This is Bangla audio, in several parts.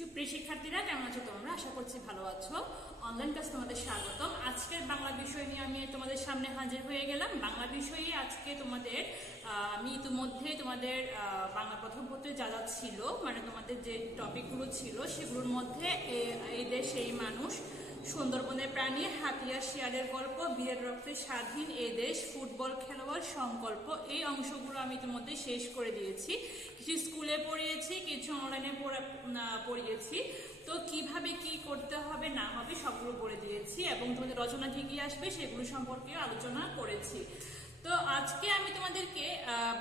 সুপ্রিয় শিক্ষার্থীরা, কেমন আছো তোমরা? আশা করছি ভালো আছো। অনলাইন ক্লাস তোমাদের স্বাগতম। আজকের বাংলা বিষয় নিয়ে আমি তোমাদের সামনে হাজির হয়ে গেলাম। বাংলা বিষয়ে আজকে তোমাদের আমি ইতিমধ্যে তোমাদের বাংলা প্রথম পত্রে যা যা ছিল, মানে তোমাদের যে টপিকগুলো ছিল সেগুলোর মধ্যে এই দেশ এই মানুষ, সুন্দরবনের প্রাণী, হাতিয়া শিয়ালের গল্প, বীরের রক্তে স্বাধীন এই দেশ, ফুটবল খেলোয়াড়, সংকল্প, এই অংশগুলো আমি ইতিমধ্যে শেষ করে দিয়েছি। কিছু স্কুলে পড়িয়েছি, কিছু অনলাইনে পড়িয়েছি। তো কিভাবে কি করতে হবে না হবে সবগুলো বলে দিয়েছি এবং তোমাদের রচনা কি কি আসবে সেগুলো সম্পর্কে আলোচনা করেছি। তো আজকে আমি তোমাদেরকে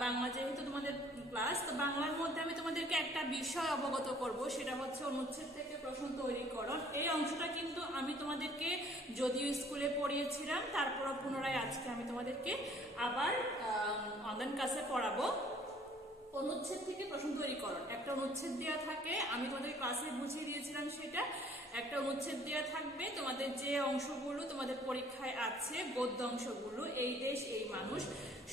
বাংলা, যেহেতু তোমাদের ক্লাস, তো বাংলার মধ্যে আমি তোমাদেরকে একটা বিষয় অবগত করব, সেটা হচ্ছে অনুচ্ছেদ থেকে প্রশ্ন তৈরিকরণ। এই অংশটা কিন্তু আমি তোমাদেরকে যদিও স্কুলে পড়িয়েছিলাম, তারপর পুনরায় আজকে আমি তোমাদেরকে আবার অনলাইন ক্লাসে পড়াবো। অনুচ্ছেদ থেকে প্রশ্ন তৈরিকরণ, একটা অনুচ্ছেদ দেওয়া থাকে, আমি তোমাদের ক্লাসে বুঝিয়ে দিয়েছিলাম সেটা। একটা অনুচ্ছেদ দেওয়া থাকবে, তোমাদের যে অংশগুলো তোমাদের পরীক্ষায় আছে, গদ্য অংশগুলো, এই দেশ এই মানুষ,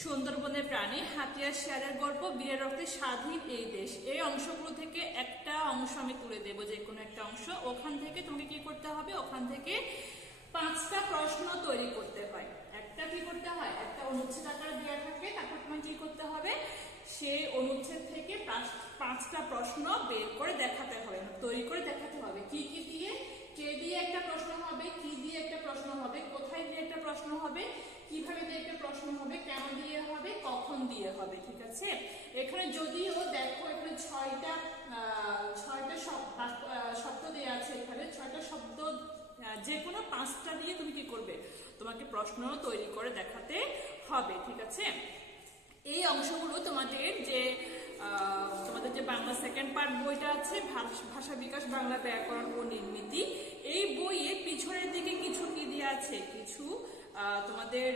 সুন্দরবনের প্রাণী, হাতিয়া শিয়ালের গল্প, বীরের রক্তে স্বাধীন এই দেশ, এই অংশগুলো থেকে একটা অংশ আমি তুলে দেবো, যে কোনো একটা অংশ। ওখান থেকে তোমাকে কি করতে হবে, ওখান থেকে 5টা প্রশ্ন তৈরি করতে হয়। একটা কি করতে হয়, একটা অনুচ্ছেদ আকারে দেওয়া থাকে, তারপর তোমাকে কি করতে হবে, সেই অনুচ্ছেদ থেকে 5টা প্রশ্ন বের করে দেখাতে হবে, তৈরি করে দেখাতে হবে। কি কি দিয়ে, কে দিয়ে একটা প্রশ্ন হবে, কি দিয়ে একটা প্রশ্ন হবে, কোথায় দিয়ে একটা প্রশ্ন হবে, কিভাবে দিয়ে একটা প্রশ্ন হবে, কেন দিয়ে হবে, কখন দিয়ে হবে। ঠিক আছে, এখানে যদিও দেখো এখানে 6টা শব্দ দেওয়া আছে, এখানে 6টা শব্দ, যে কোনো 5টা দিয়ে তুমি কি করবে, তোমাকে প্রশ্ন তৈরি করে দেখাতে হবে। ঠিক আছে, এই অংশগুলো তোমাদের যে বাংলা সেকেন্ড পার্ট বইটা আছে, ভাষা বিকাশ বাংলা ব্যাকরণ ও নির্মিতি, এই বইয়ে পিছনের দিকে কিছু কি দেওয়া আছে, কিছু তোমাদের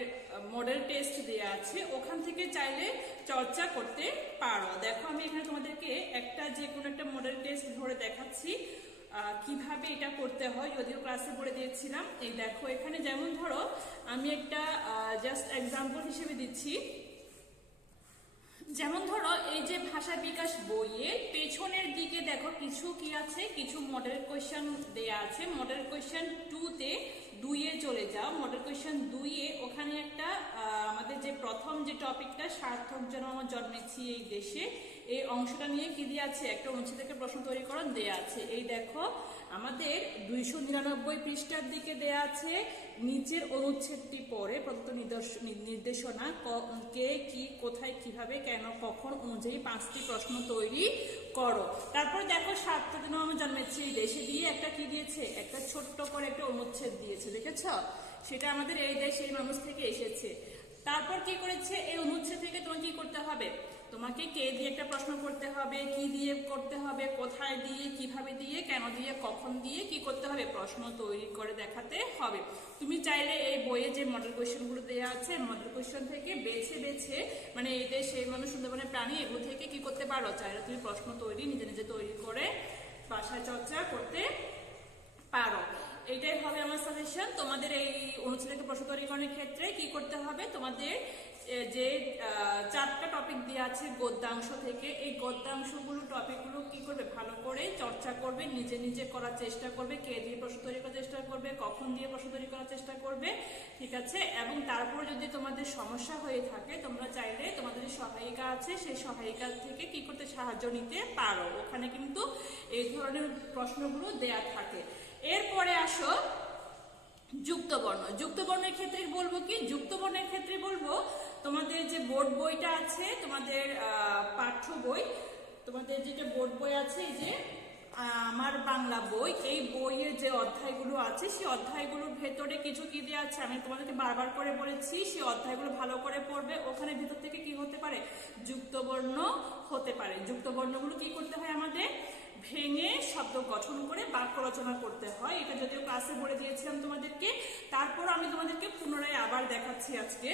মডেল টেস্ট দেওয়া আছে, ওখান থেকে চাইলে চর্চা করতে পারো। দেখো আমি এখানে তোমাদেরকে যে কোনো একটা মডেল টেস্ট ধরে দেখাচ্ছি কিভাবে এটা করতে হয়, যদিও ক্লাসে পড়ে দিয়েছিলাম। এই দেখো এখানে যেমন ধরো আমি একটা জাস্ট এক্সাম্পল হিসেবে দিচ্ছি। যেমন ধরো এই যে ভাষা বিকাশ বইয়ের পেছনের দিকে দেখো কিছু কি আছে, কিছু মডেল কোয়েশ্চেন দেয়া আছে। মডেল কোয়েশ্চেন 2-তে 2-এ চলে যাও। মডেল কোয়েশ্চেন 2-এ ওখানে একটা আমাদের যে প্রথম যে টপিকটা, সার্থক যেন আমার জন্মেছি এই দেশে, এই অংশটা নিয়ে কি দিয়ে আছে, একটা অনুচ্ছেদ থেকে প্রশ্ন তৈরিকরণ দেয়া আছে। এই দেখো আমাদের 299 পৃষ্ঠার দিকে দেয়া আছে, নিচের অনুচ্ছেদটি পড়ে প্রদত্ত নির্দেশনা কে, কি, কোথায়, কিভাবে, কেন, কখন অনুযায়ী 5টি প্রশ্ন তৈরি করো। তারপর দেখো সার্থক যেন আমার জন্মেছি এই দেশে দিয়ে একটা কি দিয়েছে, একটা ছোট্ট করে একটা অনুচ্ছেদ দিয়েছে, দেখেছ? সেটা আমাদের এই দেশ এই মানুষ থেকে এসেছে। তারপর কি করেছে, এই অনুচ্ছেদ থেকে তোমাকে কি করতে হবে, তোমাকে কে দিয়ে একটা প্রশ্ন করতে হবে, কি দিয়ে করতে হবে, কোথায় দিয়ে, কিভাবে দিয়ে, কেন দিয়ে, কখন দিয়ে কি করতে হবে, প্রশ্ন তৈরি করে দেখাতে হবে। তুমি চাইলে এই বইয়ে যে মডেল কোয়েশ্চেন গুলো দেওয়া আছে, মডেল কোয়েশ্চেন থেকে বেছে বেছে, মানে এই দেশ এই মানুষ, সুন্দরবনের প্রাণী, এগুলো থেকে কি করতে পারো, চাইলে তুমি প্রশ্ন তৈরি নিজে নিজে তৈরি করে ভাষায় চর্চা করতে পারো। এটাই হবে আমার সাজেশন। তোমাদের এই অনুচ্ছেদ থেকে প্রশ্ন তৈরিকরণের ক্ষেত্রে কি করতে হবে, তোমাদের যে 4টা টপিক দেওয়া আছে গদ্যাংশ থেকে, এই গদ্যাংশগুলো টপিকগুলো কি করবে, ভালো করে চর্চা করবে, নিজে নিজে করার চেষ্টা করবে, কে দিয়ে প্রশ্ন তৈরি করার চেষ্টা করবে, কখন দিয়ে প্রশ্ন তৈরি করার চেষ্টা করবে। ঠিক আছে, এবং তারপর যদি তোমাদের সমস্যা হয়ে থাকে, তোমরা চাইলে তোমাদের যে সহায়িকা আছে সেই সহায়িকা থেকে কি করতে সাহায্য নিতে পারো, ওখানে কিন্তু এই ধরনের প্রশ্নগুলো দেয়া থাকে। এরপরে আসো যুক্ত বর্ণ। যুক্ত বর্ণের ক্ষেত্রে বলবো কি, যুক্ত বর্ণের ক্ষেত্রে বলবো তোমাদের যে বোর্ড বইটা আছে, তোমাদের পাঠ্য বই, তোমাদের যেটা বোর্ড বই আছে, এই যে আমার বাংলা বই, এই বইয়ের যে অধ্যায়গুলো আছে সেই অধ্যায়গুলোর ভেতরে কিছু কি দেওয়া আছে, আমি তোমাদেরকে বারবার করে বলেছি, সেই অধ্যায়গুলো ভালো করে পড়বে। ওখানে ভেতর থেকে কি হতে পারে, যুক্ত বর্ণ হতে পারে। যুক্ত বর্ণগুলো কি করতে হয়, আমাদের ভেঙে শব্দ গঠন করে বাক্য রচনা করতে হয়। এটা যদিও ক্লাসে বলে দিয়েছিলাম তোমাদেরকে, তারপর আমি তোমাদেরকে পুনরায় আবার দেখাচ্ছি আজকে।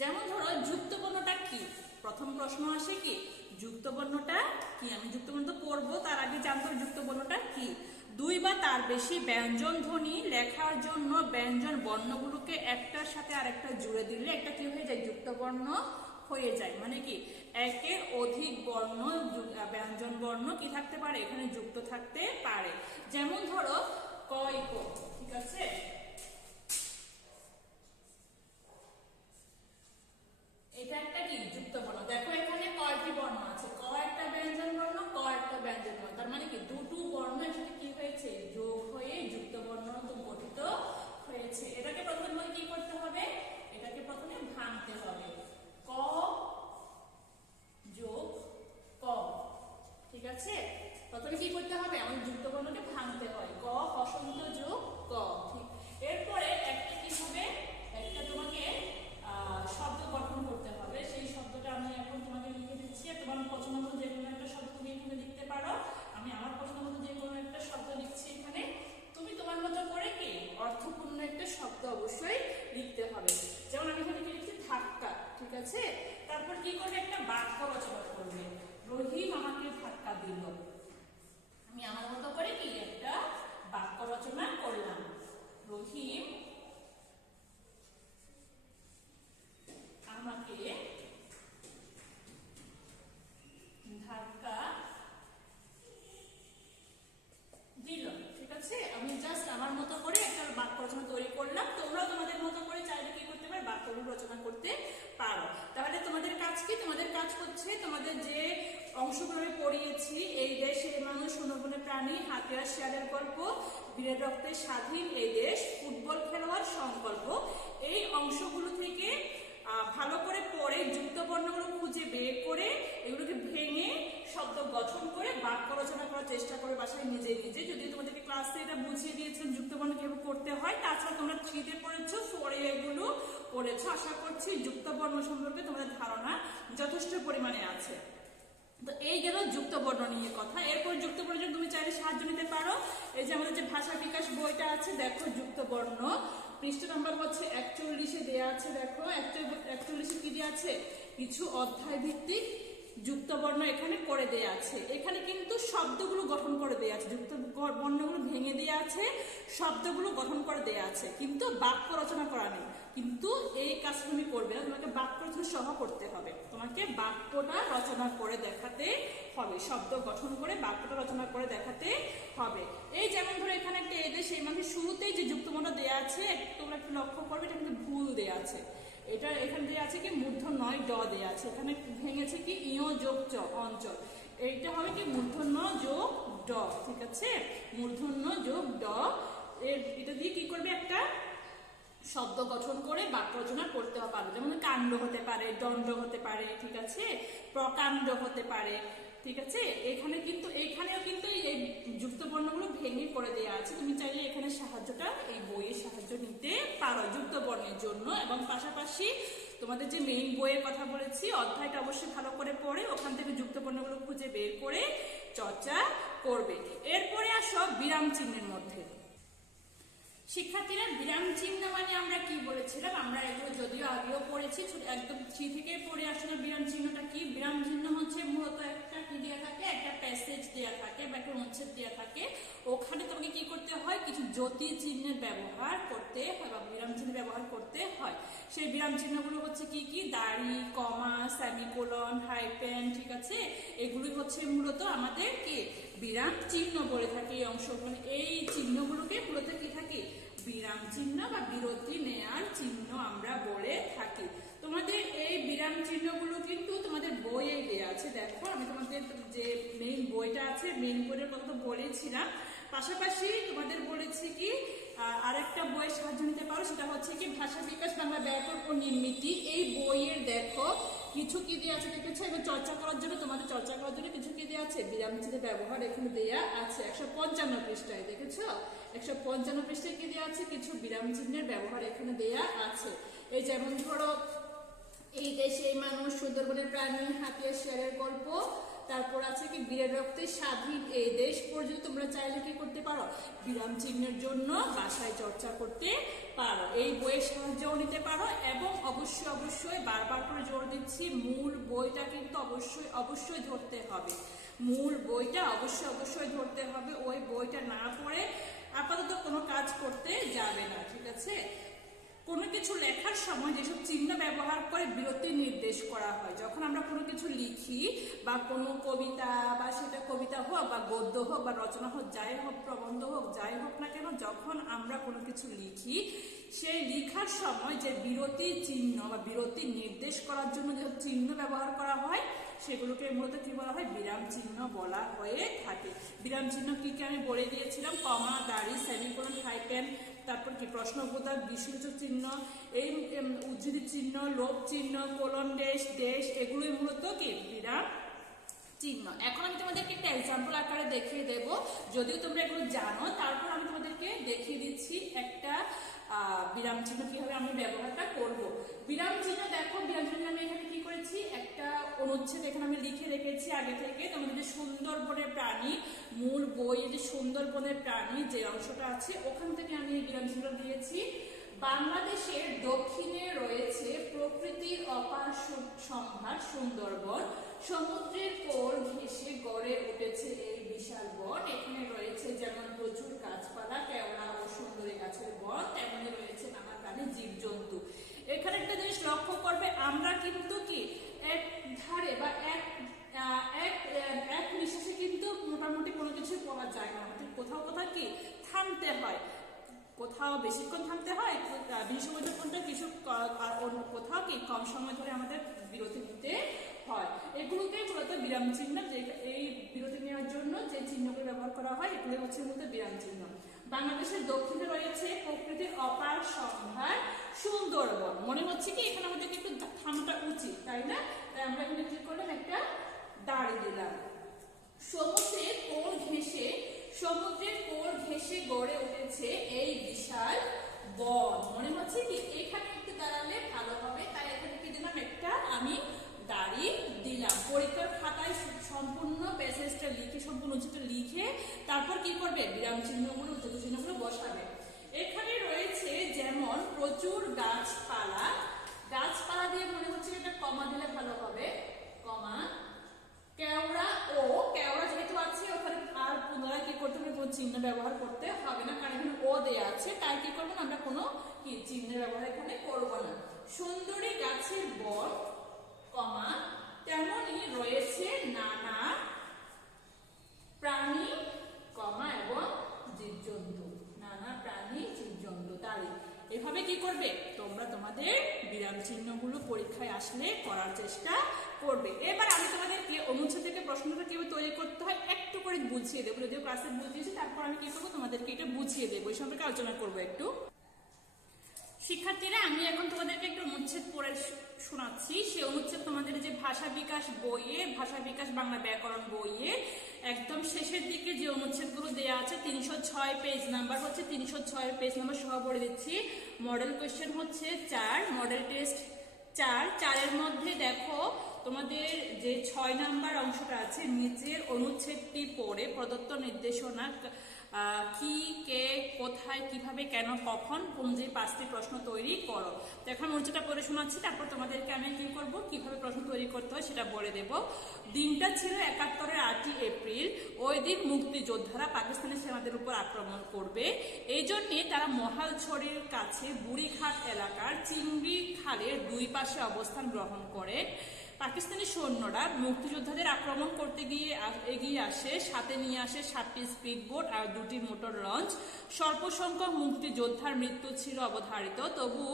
যেমন ধরো যুক্ত বর্ণটা কি, প্রথম প্রশ্ন আসে কি, যুক্ত বর্ণটা কি, আমি যুক্ত বর্ণ তো পড়বো, তার আগে জানতে হবে যুক্ত বর্ণটা কি। 2 বা তার বেশি ব্যঞ্জন ধ্বনি লেখার জন্য ব্যঞ্জন বর্ণগুলোকে একটার সাথে আরেকটা জুড়ে দিলে একটা কি হয়ে যায়, যুক্ত বর্ণ হয়ে যায়, মানে কি একের অধিক বর্ণ ব্যঞ্জন বর্ণ কি থাকতে পারে, এখানে যুক্ত থাকতে পারে। যেমন ধরো ক ইকো, ঠিক আছে, এটা একটা কি যুক্ত বর্ণ। দেখো এখানে কয়টি বর্ণ আছে, ক একটা ব্যঞ্জন বর্ণ, ক একটা ব্যঞ্জন বর্ণ, তার মানে কি দুটো বর্ণ একসাথে কি হয়েছে, যোগ হয়ে যুক্ত বর্ণ গঠিত হয়েছে। এটাকে প্রথমে কি করতে হবে, এটাকে প্রথমে ভাঙতে হবে, ক যোগ ক, ঠিক আছে। প্রথমে কি করতে হবে, আমাদের যুক্ত বর্ণকে ভাঙতে হয়, ক হসন্ত যোগ ক, ঠিক। এরপরে একটা কি হবে, একটা তোমাকে শব্দ গঠন করতে হবে, সেই শব্দটা আমি এখন তোমাকে লিখে দিচ্ছি। আর তোমার পছন্দ মতো যে কোনো একটা শব্দ তুমি এখানে লিখতে পারো, আমি আমার পছন্দ মতো যে কোনো একটা শব্দ লিখছি এখানে। তুমি তোমার মতো করে কি অর্থপূর্ণ একটা শব্দ অবশ্যই লিখতে হবে। যেমন আমি এখানে কি লিখছি, ধাক্কা, ঠিক আছে। তারপর কি করবে, একটা বাক্য রচনা করবে, রহিম আমাকে ধাক্কা দিল। আমি আমার মতো করে কি একটা বাক্য রচনা করলাম, রহিম আমাকে ধাক্কা দিল, ঠিক আছে। আমি জাস্ট আমার মতো করে একটা বাক্য রচনা তৈরি করলাম। তোমরা তোমাদের মতো করে চাইলে কি করতে পারো, বাক্যগুলো রচনা করতে পারো। তাহলে তোমাদের কাজ কি, তোমাদের কাজ হচ্ছে তোমাদের যে অংশগুলো আমি পড়িয়েছি, এই দেশ এই মানুষ, সুন্দরবনের প্রাণী, হাতিয়ার শেয়ালের গল্প, বীরের রক্তে স্বাধীন এই দেশ, ফুটবল খেলোয়াড় সংকল্প, এই অংশগুলো থেকে ভালো করে পড়ে যুক্ত বর্ণগুলো খুঁজে বের করে এগুলোকে ভেঙে শব্দ গঠন করে বাক্য রচনা করার চেষ্টা করে বাসায় নিজে নিজে। যদি তোমাদেরকে ক্লাসে এটা বুঝিয়ে দিয়েছেন যুক্ত বর্ণ কিভাবে করতে হয়, তাছাড়া তোমরা 3-তে পড়েছো, 4-এ এগুলো পড়েছো। আশা করছি যুক্ত বর্ণ সম্পর্কে তোমাদের ধারণা যথেষ্ট পরিমাণে আছে। তো এই গেল যুক্ত বর্ণ নিয়ে কথা। এরপর যুক্ত বর্ণের জন্য তুমি চাইলে সাহায্য নিতে পারো, এই যে আমাদের যে ভাষা বিকাশ বইটা আছে, দেখো যুক্ত বর্ণ পৃষ্ঠা নাম্বার হচ্ছে 41-এ দেয়া আছে। দেখো 41-এ কি দেয়া আছে, কিছু অধ্যায় ভিত্তিক যুক্ত বর্ণ এখানে করে দেয়া আছে। এখানে কিন্তু শব্দগুলো গঠন করে দেয়া আছে, যুক্ত বর্ণগুলো ভেঙে দেয়া আছে, শব্দগুলো গঠন করে দেয়া আছে, কিন্তু বাক্য রচনা করা নেই। কিন্তু এই কাজ তুমি করবে না, তোমাকে বাক্য রচনা সহ করতে হবে, তোমাকে বাক্যটা রচনা করে দেখাতে হবে, শব্দ গঠন করে বাক্যটা রচনা করে দেখাতে হবে। এই যেমন ধরো এখানে একটা এদেশ এই মানে শুরুতেই যে যুক্ত বর্ণ দেয়া আছে, তোমরা একটু লক্ষ্য করবে, এটা কিন্তু ভুল দেয়া আছে। এটা এখানে দেয়া আছে কি মূর্ধন্য ড দেয়া আছে, এখানে ভেঙেছে কি ইয় যোগ চ, অঞ্চল। এইটা হবে কি মূর্ধন্য যোগ ড, ঠিক আছে, মূর্ধন্য যোগ ড। এটা দিয়ে কি করবে, একটা শব্দ গঠন করে বাক্য রচনা করতে পারো। যেমন কাণ্ড হতে পারে, দণ্ড হতে পারে, ঠিক আছে, প্রকাণ্ড হতে পারে, ঠিক আছে। এখানে কিন্তু এখানেও কিন্তু এই যুক্ত বর্ণগুলো ভেঙে করে দেওয়া আছে, তুমি চাইলে এখানে সাহায্যটা এই বইয়ের সাহায্য নিতে পারো যুক্ত বর্ণের জন্য। এবং পাশাপাশি তোমাদের যে মেইন বইয়ের কথা বলেছি, অধ্যায়টা অবশ্যই ভালো করে পড়ে ওখান থেকে যুক্ত বর্ণগুলো খুঁজে বের করে চর্চা করবে। এরপরে আসো বিরাম চিহ্নের মধ্যে। শিক্ষার্থীরা বিরাম চিহ্ন মানে আমরা কি বলেছিলাম, আমরা এগুলো যদিও আগেও পড়েছি, একদম 3 থেকে পড়ে আসলে বিরাম চিহ্নটা কি। বিরাম চিহ্ন হচ্ছে মূলত একটা কি দেওয়া থাকে, একটা প্যাসেজ দেওয়া থাকে বা একটা অনুচ্ছেদ দেওয়া থাকে, ওখানে তোমাকে কি করতে হয়, কিছু জ্যোতি চিহ্নের ব্যবহার করতে হয় বা বিরাম চিহ্ন ব্যবহার করতে হয়। সেই বিরাম চিহ্নগুলো হচ্ছে কি কি, দাড়ি, কমা, সেমিকোলন, হাইপেন, ঠিক আছে, এগুলি হচ্ছে মূলত আমাদের কি বিরাম চিহ্ন বলে থাকে। এই অংশ মানে এই চিহ্নগুলোকে মূলত কি থাকে, বিরাম চিহ্ন বা বিরতি নেয়ার চিহ্ন আমরা বলে থাকি। তোমাদের এই বিরাম চিহ্নগুলো কিন্তু তোমাদের বইয়ে দেওয়া আছে। দেখো আমি তোমাদের যে মেইন বইটা আছে, মেইন বইয়ের কথা তো বলেছিলাম, পাশাপাশি তোমাদের বলেছি কি আরেকটা বইয়ের সাহায্য নিতে পারো, সেটা হচ্ছে কি ভাষা বিকাশ বাংলা ব্যাকরণ ও নির্মিতি। এই বইয়ের দেখো কিছু কি দেওয়া আছে দেখেছো, এবং চর্চা করার জন্য, তোমাদের চর্চা করার জন্য কিছু কি দেওয়া আছে, বিরাম চিহ্নের ব্যবহার এখানে দেওয়া আছে। 155 পৃষ্ঠায় দেখেছো, 155 পৃষ্ঠায় কি দেওয়া আছে, কিছু বিরাম চিহ্নের ব্যবহার এখানে দেওয়া আছে। এই যেমন ধরো এই দেশে এই মানুষ, সুন্দরবনের প্রাণী, হাতিয়ার শেয়ালের গল্প, তারপর আছে কি বীরের রক্তে স্বাধীন এই দেশ পর্যন্ত তোমরা চাইলে কি করতে পারো, বিরাম চিহ্নের জন্য বাসায় চর্চা করতে পারো, এই বইয়ের সাহায্যও নিতে পারো। এবং অবশ্যই অবশ্যই বারবার করে জোর দিচ্ছি, মূল বইটা কিন্তু অবশ্যই অবশ্যই ধরতে হবে, মূল বইটা অবশ্যই অবশ্যই ধরতে হবে। ওই বইটা না পড়ে আপাতত কোনো কাজ করতে যাবে না, ঠিক আছে। কোনো কিছু লেখার সময় যেসব চিহ্ন ব্যবহার করে বিরতি নির্দেশ করা হয়, যখন আমরা কোনো কিছু লিখি বা কোনো কবিতা বা সেটা কবিতা হোক বা গদ্য হোক বা রচনা হোক, যাই হোক, প্রবন্ধ হোক, যাই হোক না কেন, যখন আমরা কোনো কিছু লিখি সেই লেখার সময় যে বিরতি চিহ্ন বা বিরতি নির্দেশ করার জন্য যেসব চিহ্ন ব্যবহার করা হয় সেগুলোকে মূলত কি বলা হয়, বিরাম চিহ্ন বলা হয়ে থাকে। বিরাম চিহ্ন কি কি আমি বলে দিয়েছিলাম, কমা, দাড়ি, সেমিকোলন, হাইফেন, তারপর কি প্রশ্নবোধক, বিস্ময়সূচক চিহ্ন, এই উদ্ধৃতি চিহ্ন, লোপ চিহ্ন, কোলন দেশ, এগুলোই মূলত কি বিরাম চিহ্ন। এখন আমি তোমাদেরকে একটা এক্সাম্পল আকারে দেখিয়ে দেব, যদিও তোমরা এগুলো জানো, তারপর আমি তোমাদেরকে দেখিয়ে দিচ্ছি একটা বিরাম চিহ্ন কিভাবে আমি ব্যবহারটা করব। বিরাম চিহ্ন দেখো, বিরাম চিহ্ন আমি এখানে কি করেছি, একটা অনুচ্ছেদ এখানে আমি লিখে রেখেছি আগে থেকে। তোমাদের যে সুন্দরবনের প্রাণী, মূল বই যে সুন্দরবনের প্রাণী যে অংশটা আছে ওখান থেকে আমি এই বিরাম চিহ্ন দিয়েছি। বাংলাদেশের দক্ষিণে রয়েছে প্রকৃতির অপার সম্ভার সুন্দরবন, সমুদ্রের কোল ঘেঁষে গড়ে উঠেছে এই বিশাল বন। এখানে রয়েছে যেমন প্রচুর গাছপালা, কেওড়া ও সুন্দরী গাছের বন, তেমনি রয়েছে নানা প্রাণী, জীবজন্তু। এখানে একটা জিনিস লক্ষ্য করবে, আমরা কিন্তু কি এক ধারে বা এক নিঃশ্বাসে কিন্তু মোটামুটি কোনো কিছু পড়া যায় না, আমাদের কোথাও কোথাও কি থামতে হয়, কোথাও বেশিক্ষণ থামতে হয়, বেশি সময় ধরে কিছু, কোথাও কি কম সময় ধরে আমাদের বিরতি নিতে হয়। এগুলোকে মূলত বিরাম চিহ্ন, এই বিরতি নেওয়ার জন্য যে চিহ্নগুলো ব্যবহার করা হয় এগুলো হচ্ছে মূলত বিরাম চিহ্ন। বাংলাদেশের দক্ষিণে রয়েছে প্রকৃতির অপার সম্ভার সুন্দরবন। মনে হচ্ছে কি এখানে আমাদেরকে একটু থামাটা উচিত, তাই না? তাই আমরা এখানে কি করলাম, একটা দাঁড়িয়ে দিলাম। সমুদ্রের কোল ঘেঁষে গড়ে উঠেছে এই বিশাল বন। মনে হচ্ছে কি এখানে একটু দাঁড়ালে ভালো হবে, তাই এখানে কি দিলাম, একটা আমি দাঁড়িয়ে দিলাম। পরীক্ষার খাতায় সম্পূর্ণ প্যাসেজটা লিখে, সম্পূর্ণ উচ্চটা লিখে তারপর কি করবে, বিরাম চিহ্নগুলো, উচ্চত চিহ্নগুলো বসাবে। এখানে রয়েছে যেমন প্রচুর গাছপালা, গাছপালা দিয়ে মনে হচ্ছে এটা কমা দিলে ভালো হবে, কমা, কেওড়া যেহেতু আছে ওখানে আর পুনরায় কি করতে হবে, কোনো চিহ্ন ব্যবহার করতে হবে না, কারণ এখানে ও দেয়া আছে, তাই কি করবো না, আমরা কোনো কি চিহ্নের ব্যবহার এখানে করবো না। সুন্দরী গাছের বন, কমা, তেমনি রয়েছে নানা প্রাণী, কমা, এবং জীবজন্তু, নানা প্রাণী, জীবজন্তু, তাই এভাবে কি করবে তোমরা তোমাদের বিরাম চিহ্নগুলো পরীক্ষায় আসলে করার চেষ্টা করবে। এবার আমি তোমাদেরকে অনুচ্ছেদ থেকে প্রশ্নটা কিভাবে তৈরি করতে হয় একটু করে বুঝিয়ে দেবো, যদিও ক্লাসে বুঝিয়েছি, তারপর আমি কি করবো তোমাদেরকে এটা বুঝিয়ে দেবো, এই সম্পর্কে আলোচনা করবো একটু। শিক্ষার্থীরা, আমি এখন তোমাদেরকে একটু অনুচ্ছেদ পড়ে শোনাচ্ছি। সে অনুচ্ছেদ তোমাদের যে ভাষা বিকাশ বইয়ে, ভাষা বিকাশ বাংলা ব্যাকরণ বইয়ে একদম শেষের দিকে যে অনুচ্ছেদগুলো দেওয়া আছে, 306 পেজ নাম্বার হচ্ছে, 306 পেজ নাম্বার সহ পড়ে দিচ্ছি। মডেল কোয়েশ্চেন হচ্ছে 4, মডেল টেস্ট 4 এর মধ্যে দেখো তোমাদের যে 6 নাম্বার অংশটা আছে, নিচের অনুচ্ছেদটি পড়ে প্রদত্ত নির্দেশনা কি, কে, কোথায়, কিভাবে, কেন, কখন, পুঞ্জি 5টি প্রশ্ন তৈরি করো। তো এখন অনুচ্ছেদটা পড়ে শোনাচ্ছি, তারপর তোমাদেরকে আমি কি করব, কিভাবে প্রশ্ন তৈরি করতে হয় সেটা বলে দেব। দিনটা ছিল 71-এর 8ই এপ্রিল। ওই দিন মুক্তিযোদ্ধারা পাকিস্তানি সেনাদের উপর আক্রমণ করবে। এই জন্যে তারা মহালছড়ির কাছে বুড়িঘাট এলাকার চিংড়ি খালের 2 পাশে অবস্থান গ্রহণ করে। পাকিস্তানি সৈন্যরা মুক্তিযোদ্ধাদের আক্রমণ করতে গিয়ে এগিয়ে আসে, সাথে নিয়ে আসে 7টি স্পিড বোট আর 2টি মোটর লঞ্চ। স্বল্প সংখ্যক মুক্তিযোদ্ধার মৃত্যু ছিল অবধারিত, তবু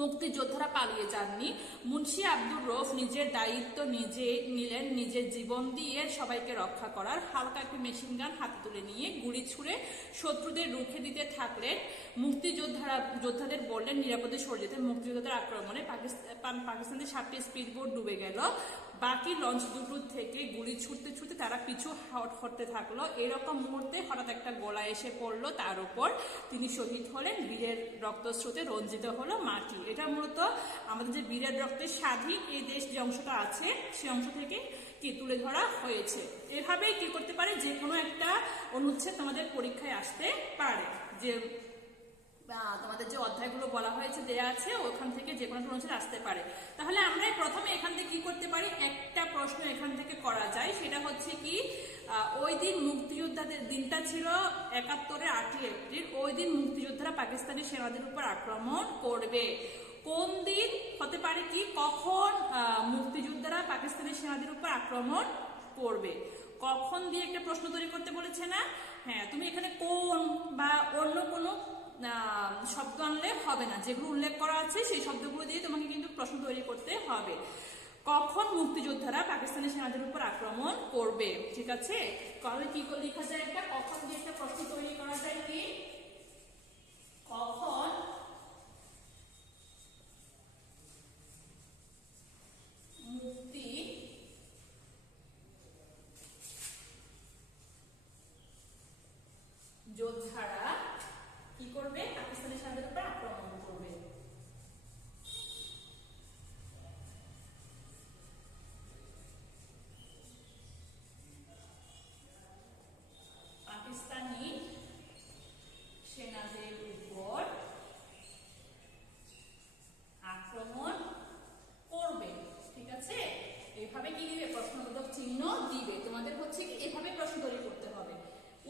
মুক্তিযোদ্ধারা পালিয়ে যাননি। মুন্সি আব্দুর রউফ নিজের দায়িত্ব নিজে নিলেন, নিজের জীবন দিয়ে সবাইকে রক্ষা করার। হালকা একটি মেশিন গান হাতে তুলে নিয়ে গুলি ছুড়ে শত্রুদের রুখে দিতে থাকলেন। যোদ্ধাদের বললেন নিরাপদে সরে যেতে। মুক্তিযোদ্ধাদের আক্রমণে পাকিস্তানের 7টি স্পিডবোট ডুবে গেল। বাকি লঞ্চ দুটো থেকে গুলি ছুটতে ছুটতে তারা পিছু হটতে থাকলো। এরকম মুহূর্তে হঠাৎ একটা গোলা এসে পড়লো তার উপর, তিনি শহীদ হলেন। বীরের রক্তস্রোতে রঞ্জিত হলো মাটি। এটা মূলত আমাদের যে বীরের রক্তের স্বাধীন এই দেশ যে অংশটা আছে সে অংশ থেকে কি তুলে ধরা হয়েছে। এভাবেই কি করতে পারে, যে কোনো একটা অনুচ্ছেদ তোমাদের পরীক্ষায় আসতে পারে। যে তোমাদের যে অধ্যায়গুলো বলা হয়েছে দেয়া আছে ওখান থেকে যে কোনো অনুচ্ছেদ আসতে পারে। তাহলে আমরা প্রথমে এখান থেকে কি করতে পারি, একটা প্রশ্ন এখান থেকে করা যায়, সেটা হচ্ছে কি ওই দিন মুক্তিযোদ্ধাদের দিনটা ছিল 71-এর 8ই এপ্রিল। ওই দিন মুক্তিযোদ্ধারা পাকিস্তানি সেনাদের উপর আক্রমণ করবে। কোন দিন হতে পারে কি, কখন মুক্তিযোদ্ধারা পাকিস্তানি সেনাদের উপর আক্রমণ করবে। কখন দিয়ে একটা প্রশ্ন তৈরি করতে বলেছে না? হ্যাঁ, তুমি এখানে কোন বা অন্য কোনো শব্দ আনলে হবে না, যেগুলো উল্লেখ করা আছে সেই শব্দগুলো দিয়ে তোমাকে কিন্তু প্রশ্ন তৈরি করতে হবে। কখন মুক্তিযোদ্ধারা পাকিস্তানি সেনাদের উপর আক্রমণ করবে, ঠিক আছে? তাহলে কি করে লেখা যায়, একটা কখন দিয়ে একটা প্রশ্ন তৈরি করা যায় কি, কখন মুক্তি যোদ্ধারা কি করবে, পাকিস্তানি সেনাদের উপর আক্রমণ করবে। পাকিস্তানি সেনাদের উপর আক্রমণ করবে, ঠিক আছে? এইভাবে কি দিবে, প্রশ্নবোধক চিহ্ন দিবে। তোমাদের হচ্ছে কি এভাবে প্রশ্ন তৈরি করতে হবে।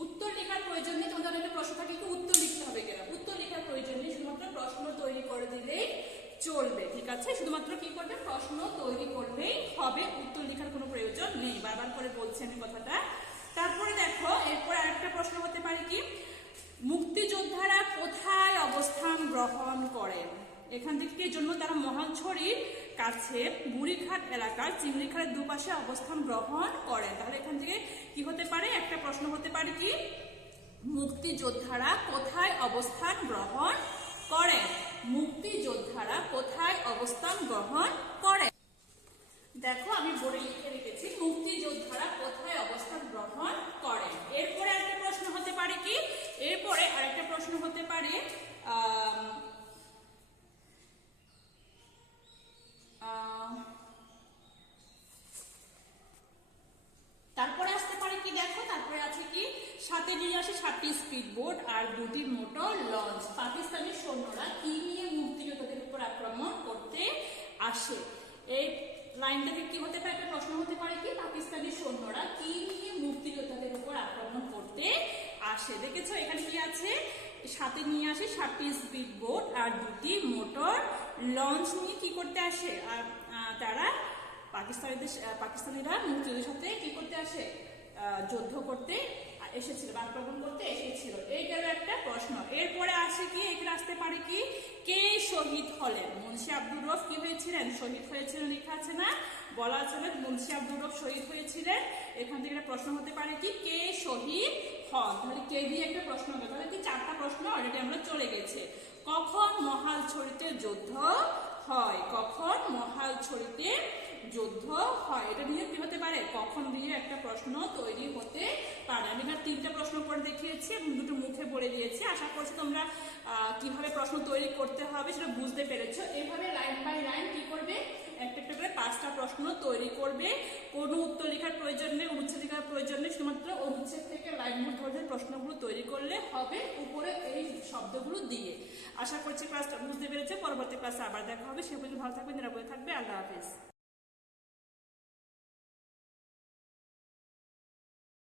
উত্তর লেখার প্রয়োজন নেই, তোমাদের একটা প্রশ্ন থাকে কি উত্তর লিখতে হবে কিনা, উত্তর লেখার প্রয়োজন নেই, শুধুমাত্র প্রশ্ন তৈরি করে দিলেই চলবে, ঠিক আছে? শুধুমাত্র কি করবে, প্রশ্ন তৈরি করলেই হবে, উত্তর লেখার কোনো প্রয়োজন নেই। বারবার করে বলছি আমি কথাটা। তারপরে দেখো, এরপর আরেকটা প্রশ্ন হতে পারে কি, মুক্তিযোদ্ধারা কোথায় অবস্থান গ্রহণ করেন। এখান থেকে জন্য তারা মহালছড়ির কাছে বুড়িঘাট এলাকার চিংড়িখালের দুপাশে অবস্থান গ্রহণ করেন। তাহলে এখান থেকে কি হতে পারে, একটা প্রশ্ন হতে পারে কি, মুক্তিযোদ্ধারা কোথায় অবস্থান গ্রহণ করেন। মুক্তিযোদ্ধারা কোথায় অবস্থান গ্রহণ করেন। দেখো আমি বোর্ডে লিখে রেখেছি, মুক্তিযোদ্ধারা কোথায় অবস্থান গ্রহণ করেন। এরপরে একটা প্রশ্ন হতে পারে কি, এরপরে আরেকটা প্রশ্ন হতে পারে তারপরে আসতে পারে কি, দেখো তারপরে আছে কি, সাথে নিয়ে আসে 7টি স্পিড বোট আর 2টি মোটর লঞ্চ। পাকিস্তানি সৈন্যরা কি নিয়ে মুক্তিযোদ্ধাদের উপর আক্রমণ করতে আসে। এই লাইন থেকে কি হতে পারে, একটা প্রশ্ন হতে পারে কি, পাকিস্তানি সৈন্যরা কি নিয়ে মুক্তিযোদ্ধাদের উপর আক্রমণ করতে আসে। দেখেছো এখানে কি আছে, সাথে নিয়ে আসে 7টি স্পিড বোট আর 2টি মোটর লঞ্চ নিয়ে কি করতে আসে। আর তারা পাকিস্তানিরা মুক্তিযোদ্ধাদের সাথে কি করতে আসে, যুদ্ধ করতে এসেছিল বা আক্রমণ করতে এসেছিল। এইটার একটা প্রশ্ন। এরপরে আসে কি, এখানে আসতে পারে কি, কে শহীদ হলেন। মুন্সি আব্দুর রউফ কি হয়েছিলেন, শহীদ হয়েছিলেন, লেখা আছে না, বলা আছে না, মুন্সি আব্দুর রউফ শহীদ হয়েছিলেন। এখান থেকে একটা প্রশ্ন হতে পারে কি, কে শহীদ হন। তাহলে কে দিয়ে একটা প্রশ্ন হবে, তাহলে কি 4টা প্রশ্ন অলরেডি আমরা চলে গেছে। কখন মহালছড়িতে যুদ্ধ হয়, কখন মহালছড়িতে যুদ্ধ হয়, এটা নিয়ে কি হতে পারে, কখন দিয়ে একটা প্রশ্ন তৈরি হতে পারে। আমি এখানে 3টা প্রশ্ন করে দেখিয়েছি এবং 2টো মুখে বলে দিয়েছি। আশা করছি তোমরা কিভাবে প্রশ্ন তৈরি করতে হবে সেটা বুঝতে পেরেছো। এইভাবে লাইন বাই লাইন কি করবে, একটা একটা করে 5টা প্রশ্ন তৈরি করবে। কোনো উত্তর লেখার প্রয়োজন নেই, অনুচ্ছেদ লেখার প্রয়োজন নেই, শুধুমাত্র অনুচ্ছেদ থেকে লাইন ধরে প্রশ্নগুলো তৈরি করলে হবে, উপরে এই শব্দগুলো দিয়ে। আশা করছি ক্লাসটা বুঝতে পেরেছে। পরবর্তী ক্লাসে আবার দেখা হবে। সে পর্যন্ত ভালো থাকবে, নিরাপদে থাকবে। আল্লাহ হাফেজ।